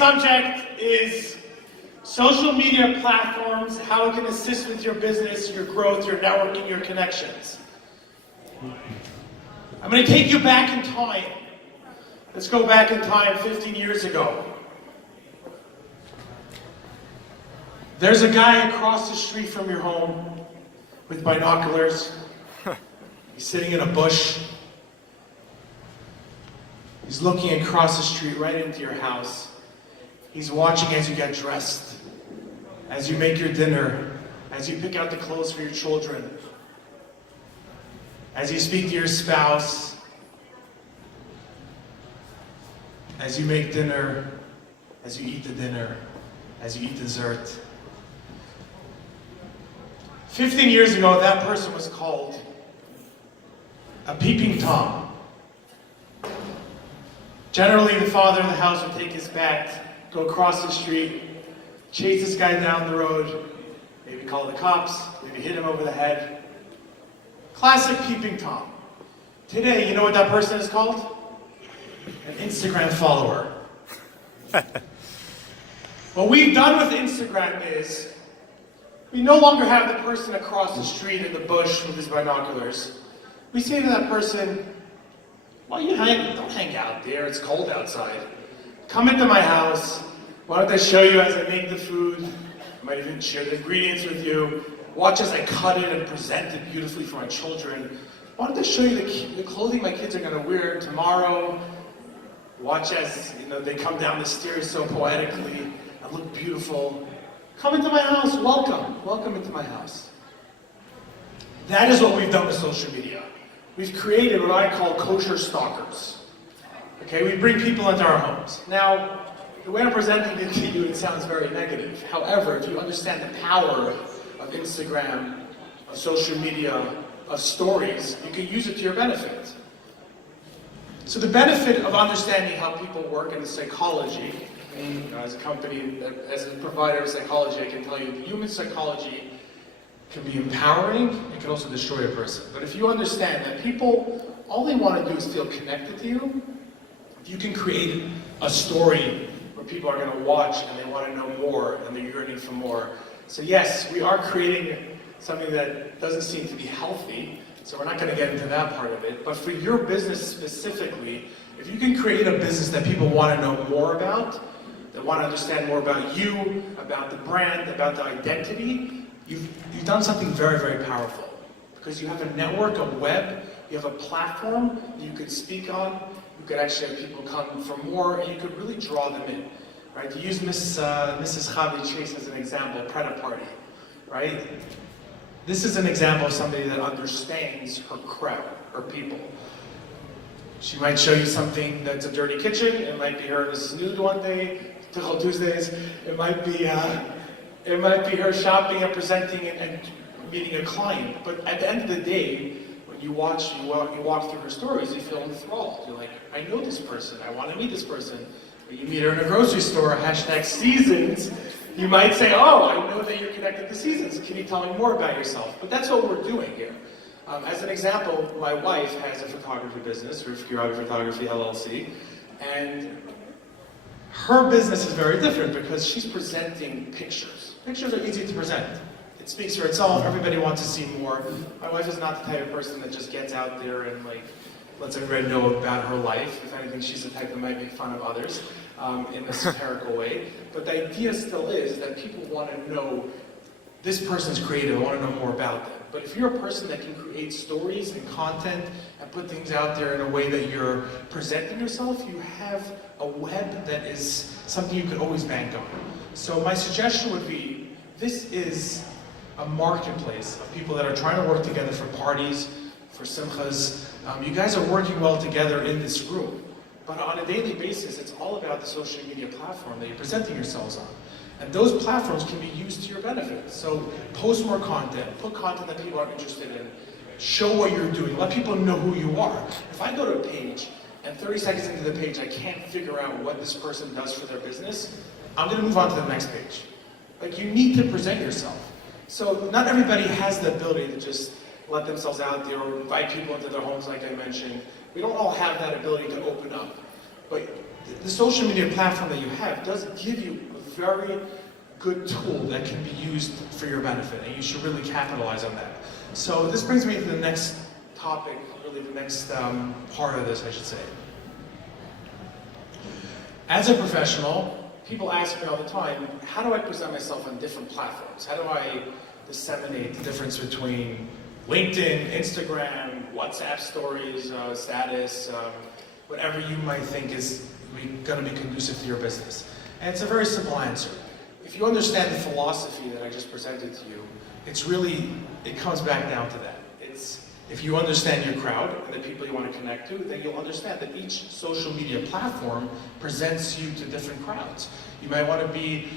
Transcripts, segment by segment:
subject is social media platforms, how it can assist with your business, your growth, your networking, your connections. I'm going to take you back in time. Let's go back in time 15 years ago. There's a guy across the street from your home with binoculars. He's sitting in a bush. He's looking across the street right into your house. He's watching as you get dressed, as you make your dinner, as you pick out the clothes for your children, as you speak to your spouse, as you make dinner, as you eat the dinner, as you eat dessert. 15 years ago, that person was called a peeping Tom. Generally, the father of the house would take his bat, go across the street, chase this guy down the road, maybe call the cops, maybe hit him over the head. Classic peeping Tom. Today, you know what that person is called? An Instagram follower. What we've done with Instagram is, we no longer have the person across the street in the bush with his binoculars. We say to that person, well, don't hang out there, it's cold outside. Come into my house. Why don't I show you as I make the food? I might even share the ingredients with you. Watch as I cut it and present it beautifully for my children. Why don't I show you the clothing my kids are going to wear tomorrow? Watch as they come down the stairs so poetically and look beautiful. Come into my house, welcome. Welcome into my house. That is what we've done with social media. We've created what I call kosher stalkers. Okay, we bring people into our homes. Now, the way I'm presenting it to you, it sounds very negative. However, if you understand the power of Instagram, of social media, of stories, you can use it to your benefit. So the benefit of understanding how people work in psychology, as a company, as a provider of psychology, I can tell you, human psychology can be empowering, it can also destroy a person. But if you understand that people, all they want to do is feel connected to you, you can create a story where people are going to watch and they want to know more and they're yearning for more. So yes, we are creating something that doesn't seem to be healthy, so we're not going to get into that part of it. But for your business specifically, if you can create a business that people want to know more about, that want to understand more about you, about the brand, about the identity, you've done something very, very powerful. Because you have a network, a web, you have a platform that you could speak on, you could actually have people come for more, and you could really draw them in. Right? To use Mrs. Rabi Chase as an example, Pret Party, right? This is an example of somebody that understands her crowd, her people. She might show you something that's a dirty kitchen. It might be her Mrs. Nude one day, Tichel Tuesdays. It might be her shopping and presenting and meeting a client. But at the end of the day, when you walk through her stories, you feel enthralled. You're like, I know this person. I want to meet this person. Or you meet her in a grocery store, #Seasons. You might say, oh, I know that you're connected to Seasons. Can you tell me more about yourself? But that's what we're doing here. As an example, my wife has a photography business, Rabi Photography LLC, and her business is very different because she's presenting pictures. Pictures are easy to present. It speaks for itself. Everybody wants to see more. My wife is not the type of person that just gets out there and lets everybody know about her life. If anything, she's the type that might make fun of others in a satirical way. But the idea still is that people want to know this person's creative, I want to know more about them. But if you're a person that can create stories and content and put things out there in a way that you're presenting yourself, you have a web that is something you could always bank on. So my suggestion would be, this is a marketplace of people that are trying to work together for parties, for simchas. You guys are working well together in this room. But on a daily basis, it's all about the social media platform that you're presenting yourselves on. And those platforms can be used to your benefit. So post more content, put content that people are interested in, show what you're doing, let people know who you are. If I go to a page and 30 seconds into the page I can't figure out what this person does for their business, I'm going to move on to the next page. You need to present yourself. So not everybody has the ability to just let themselves out there or invite people into their homes like I mentioned. We don't all have that ability to open up. But the social media platform that you have does give you a very good tool that can be used for your benefit, and you should really capitalize on that. So this brings me to the next topic, really the next part of this, I should say. As a professional, people ask me all the time, how do I present myself on different platforms? How do I disseminate the difference between LinkedIn, Instagram, WhatsApp stories, status, whatever you might think is going to be conducive to your business? And it's a very simple answer. If you understand the philosophy that I just presented to you, it comes back down to that. If you understand your crowd and the people you want to connect to, then you'll understand that each social media platform presents you to different crowds. You might want to be,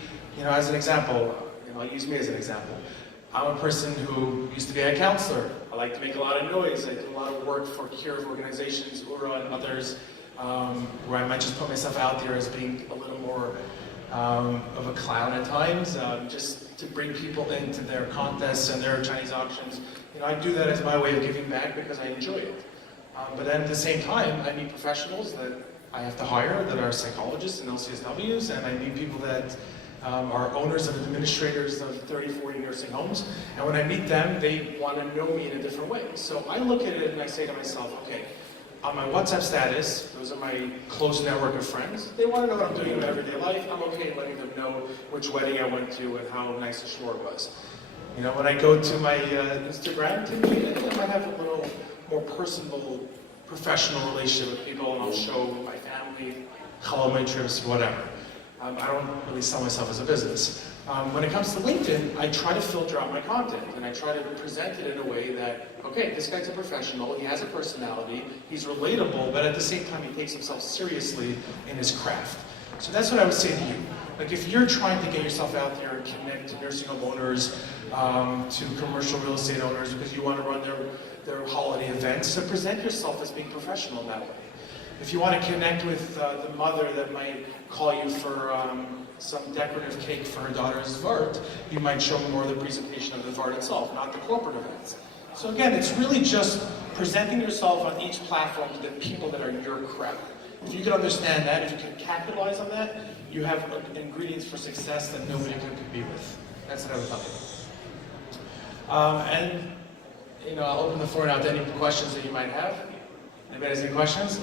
as an example, I'll use me as an example. I'm a person who used to be a counselor. I like to make a lot of noise. I do a lot of work for curative organizations, URA and others, where I might just put myself out there as being a little more of a clown at times, just to bring people into their contests and their Chinese auctions. I do that as my way of giving back because I enjoy it. But then at the same time, I meet professionals that I have to hire that are psychologists and LCSWs, and I meet people that are owners and administrators of 30, 40 nursing homes. And when I meet them, they want to know me in a different way. So I look at it and I say to myself, okay, on my WhatsApp status, those are my close network of friends. They want to know what I'm doing in my everyday life. I'm okay letting them know which wedding I went to and how nice the shore was. When I go to my Instagram, I might have a little more personal, professional relationship with people, and I'll show my family, color my trips, whatever. I don't really sell myself as a business. When it comes to LinkedIn, I try to filter out my content, and I try to present it in a way that, okay, this guy's a professional, he has a personality, he's relatable, but at the same time, he takes himself seriously in his craft. So that's what I would say to you. Like, if you're trying to get yourself out there and connect to nursing home owners, to commercial real estate owners, because you want to run their holiday events, so present yourself as being professional in that way. If you want to connect with the mother that might call you for some decorative cake for her daughter's Vart, you might show more of the presentation of the Vart itself, not the corporate events. So again, it's really just presenting yourself on each platform to the people that are your crowd. If you can understand that, if you can capitalize on that, you have ingredients for success that nobody can compete with. That's what I would tell you. I'll open the floor now to any questions that you might have. Anybody has any questions?